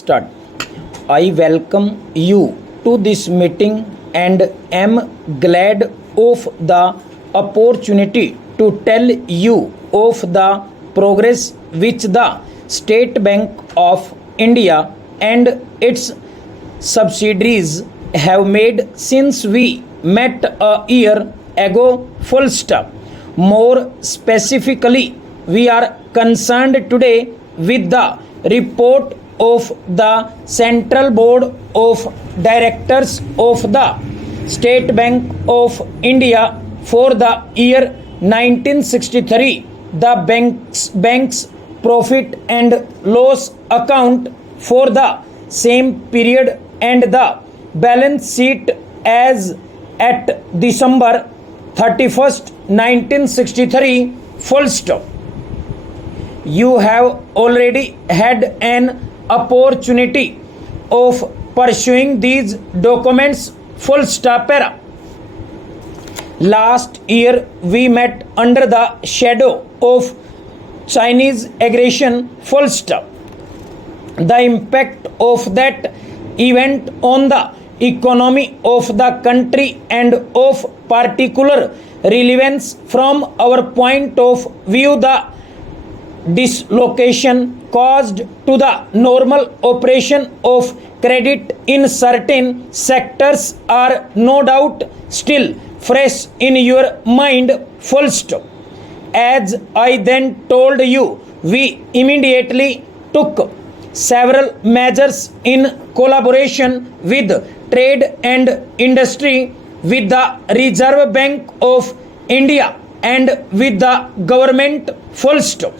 Start. I welcome you to this meeting and am glad of the opportunity to tell you of the progress which the State Bank of India and its subsidiaries have made since we met a year ago. Full stop. More specifically, we are concerned today with the report of the Central Board of Directors of the State Bank of India for the year 1963. The bank's profit and loss account for the same period and the balance sheet as at December 31st, 1963. Full stop. You have already had an opportunity of pursuing these documents. Full stop. Era. Last year we met under the shadow of Chinese aggression. Full stop. The impact of that event on the economy of the country and of particular relevance from our point of view, the dislocation caused to the normal operation of credit in certain sectors are no doubt still fresh in your mind. Full stop. As I then told you, we immediately took several measures in collaboration with trade and industry, with the Reserve Bank of India and with the government. Full stop.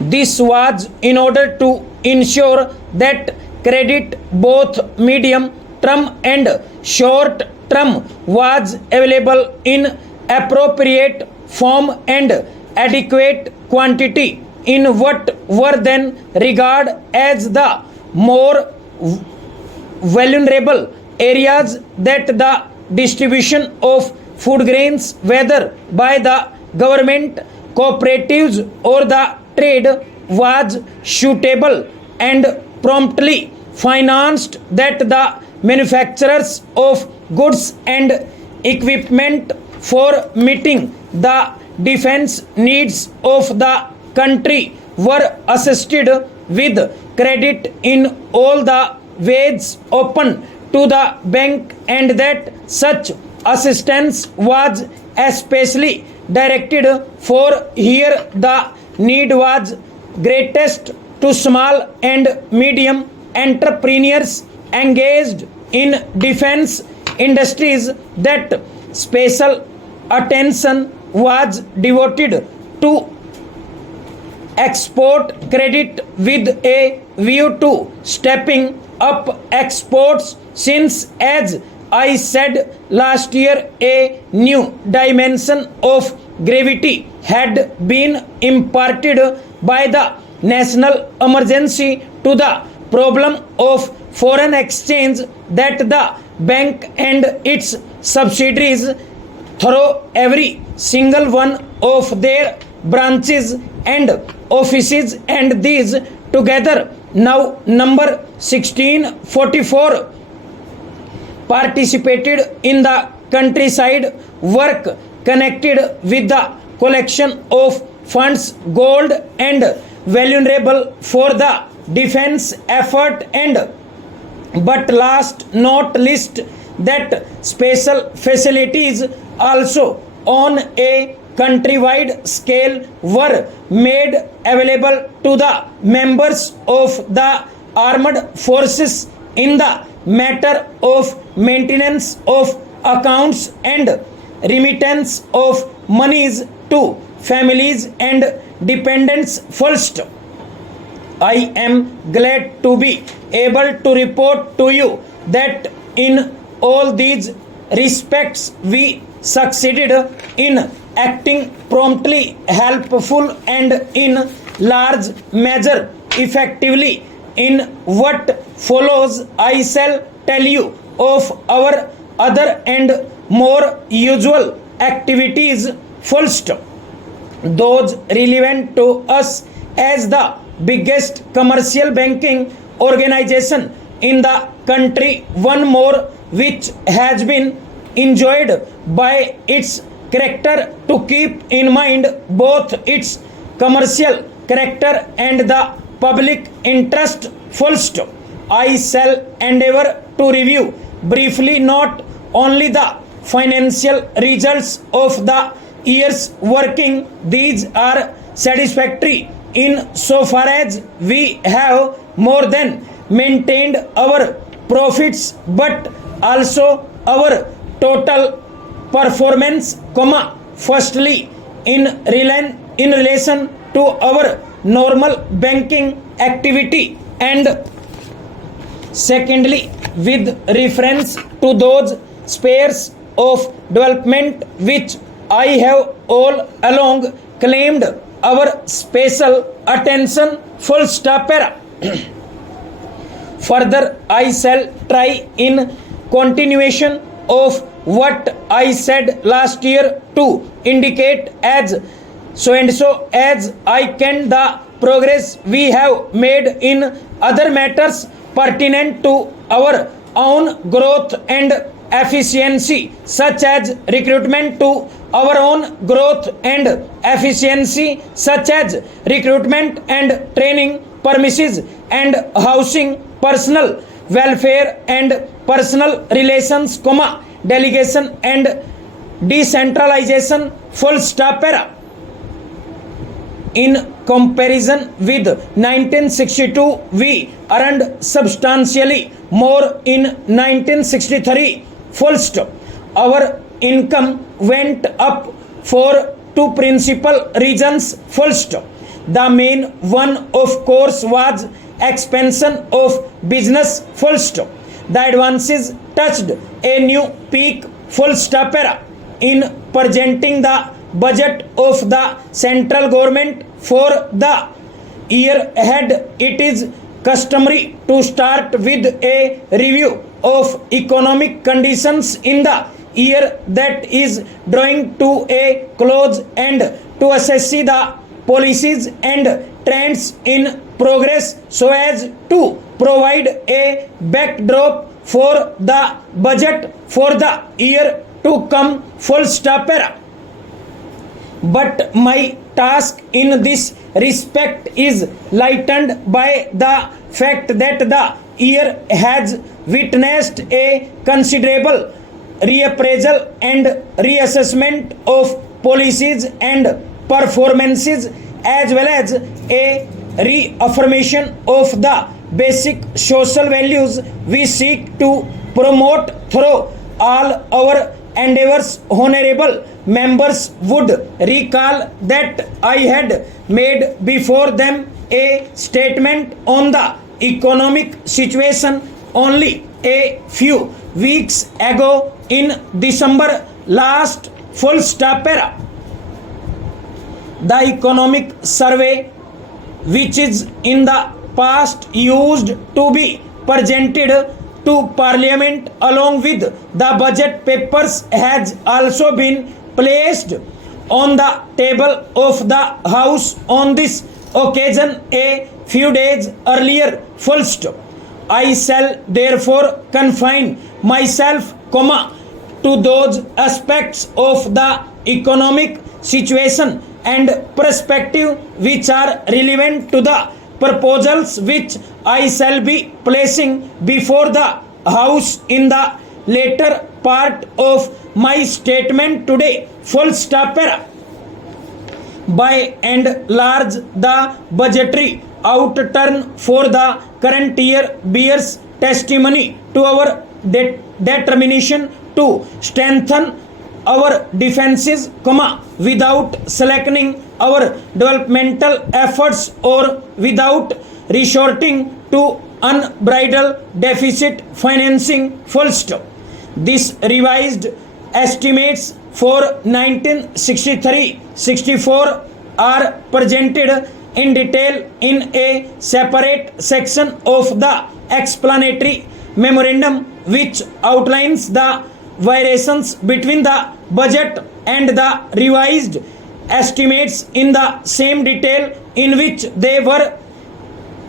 This was in order to ensure that credit, both medium term and short term, was available in appropriate form and adequate quantity in what were then regarded as the more vulnerable areas, that the distribution of food grains, whether by the government, cooperatives or the trade, was suitable and promptly financed, that the manufacturers of goods and equipment for meeting the defense needs of the country were assisted with credit in all the ways open to the bank, and that such assistance was especially directed for here the need was greatest to small and medium entrepreneurs engaged in defense industries, that special attention was devoted to export credit with a view to stepping up exports, since, as I said last year, a new dimension of gravity had been imparted by the national emergency to the problem of foreign exchange, that the bank and its subsidiaries, through every single one of their branches and offices, and these together now number 1644, participated in the countryside work connected with the collection of funds, gold and valuable for the defense effort, and but last not least, that special facilities also on a countrywide scale were made available to the members of the armed forces in the matter of maintenance of accounts and remittance of monies to families and dependents. First, I am glad to be able to report to you that in all these respects we succeeded in acting promptly, helpful and in large measure effectively. In what follows, I shall tell you of our other and more usual activities. Full stop. Those relevant to us as the biggest commercial banking organization in the country. One more which has been enjoyed by its character to keep in mind both its commercial character and the public interest. Full stop. I shall endeavor to review briefly not only the financial results of the year's working. These are satisfactory in so far as we have more than maintained our profits, but also our total performance, firstly in relation to our normal banking activity, and secondly with reference to those spheres of development which I have all along claimed our special attention. Full stop. Further, I shall try in continuation of what I said last year to indicate as so and so as I can the progress we have made in other matters pertinent to our own growth and efficiency, such as recruitment to our own growth and efficiency, such as recruitment and training, premises and housing, personal welfare and personal relations, delegation and decentralization. Full stop. In comparison with 1962, we earned substantially more in 1963. Full stop. Our income went up for two principal reasons. Full stop. The main one, of course, was expansion of business. Full stop. The advances touched a new peak. Full stop. In presenting the budget of the central government for the year ahead, it is customary to start with a review of economic conditions in the year that is drawing to a close and to assess the policies and trends in progress so as to provide a backdrop for the budget for the year to come. Full stop. But my task in this respect is lightened by the fact that the year has witnessed a considerable reappraisal and reassessment of policies and performances, as well as a reaffirmation of the basic social values we seek to promote through all our endeavors. Honorable members would recall that I had made before them a statement on the economic situation only a few weeks ago in December last. Full stop. The economic survey, which is in the past used to be presented to Parliament along with the budget papers, has also been placed on the table of the House on this occasion a few days earlier. Full stop. I shall therefore confine myself, to those aspects of the economic situation and perspective which are relevant to the proposals which I shall be placing before the House in the later part of my statement today. Full stop. By and large, the budgetary outturn for the current year bears testimony to our determination to strengthen our defenses, without slackening our developmental efforts or without resorting to unbridled deficit financing. Full stop. This revised estimates for 1963-64 are presented in detail in a separate section of the explanatory memorandum, which outlines the variations between the budget and the revised estimates in the same detail in which they were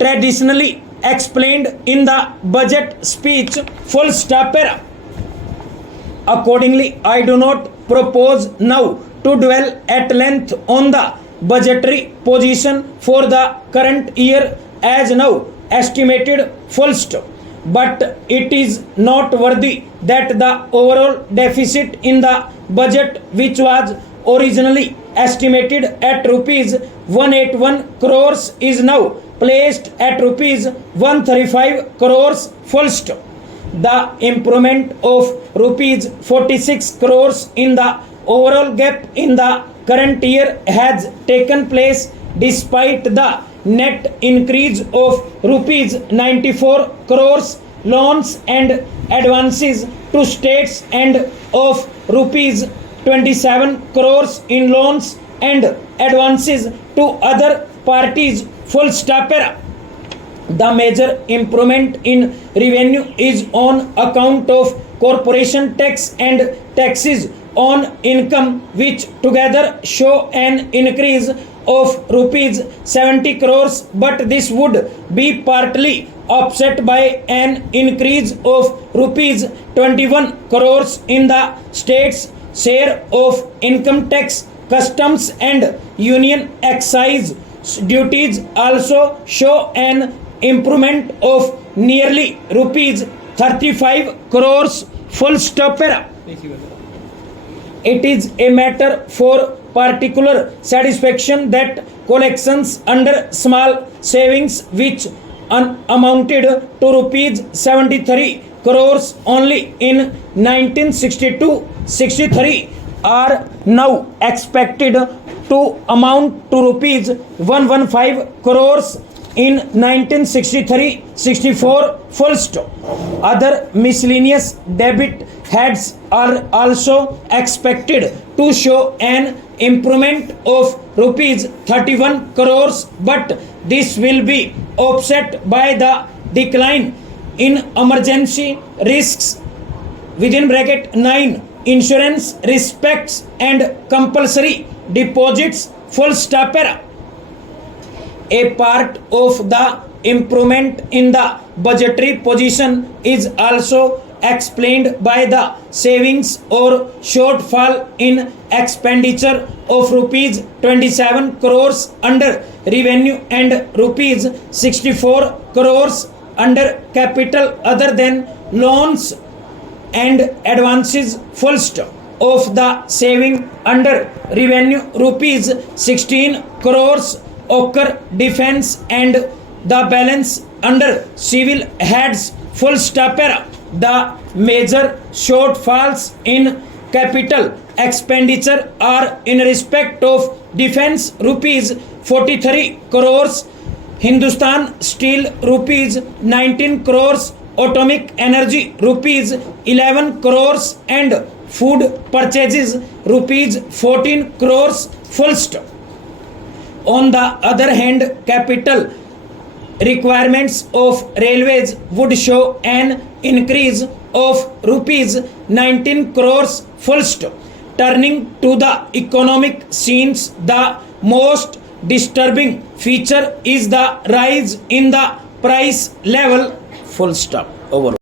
traditionally explained in the budget speech, full stop. Accordingly, I do not propose now to dwell at length on the budgetary position for the current year as now estimated, full stop. But it is noteworthy that the overall deficit in the budget, which was originally estimated at rupees 181 crores, is now placed at rupees 135 crores, full stop. The improvement of rupees 46 crores in the overall gap in the current year has taken place despite the net increase of rupees 94 crores loans and advances to states and of rupees 27 crores in loans and advances to other parties, full stop. The major improvement in revenue is on account of corporation tax and taxes on income, which together show an increase of rupees 70 crores, but this would be partly offset by an increase of rupees 21 crores in the state's share of income tax, customs and union excise duties also show an improvement of nearly rupees 35 crores, full stop. It is a matter for particular satisfaction that collections under small savings, which amounted to rupees 73 crores only in 1962-63, are now expected to amount to rupees 115 crores in 1963-64, full stop. Other miscellaneous debit heads are also expected to show an improvement of rupees 31 crores, but this will be offset by the decline in emergency risks within bracket 9 insurance respects and compulsory deposits, full stop. A part of the improvement in the budgetary position is also explained by the savings or shortfall in expenditure of rupees 27 crores under revenue and rupees 64 crores under capital other than loans and advances, full stop. Of the saving under revenue, rupees 16 crores occur defense and the balance under civil heads, full stop. The major shortfalls in capital expenditure are in respect of defense rupees 43 crores, Hindustan Steel rupees 19 crores, atomic energy rupees 11 crores and food purchases rupees 14 crores, full stop. On the other hand, capital requirements of railways would show an increase of rupees 19 crores, full stop. Turning to the economic scenes, the most disturbing feature is the rise in the price level, full stop. Over.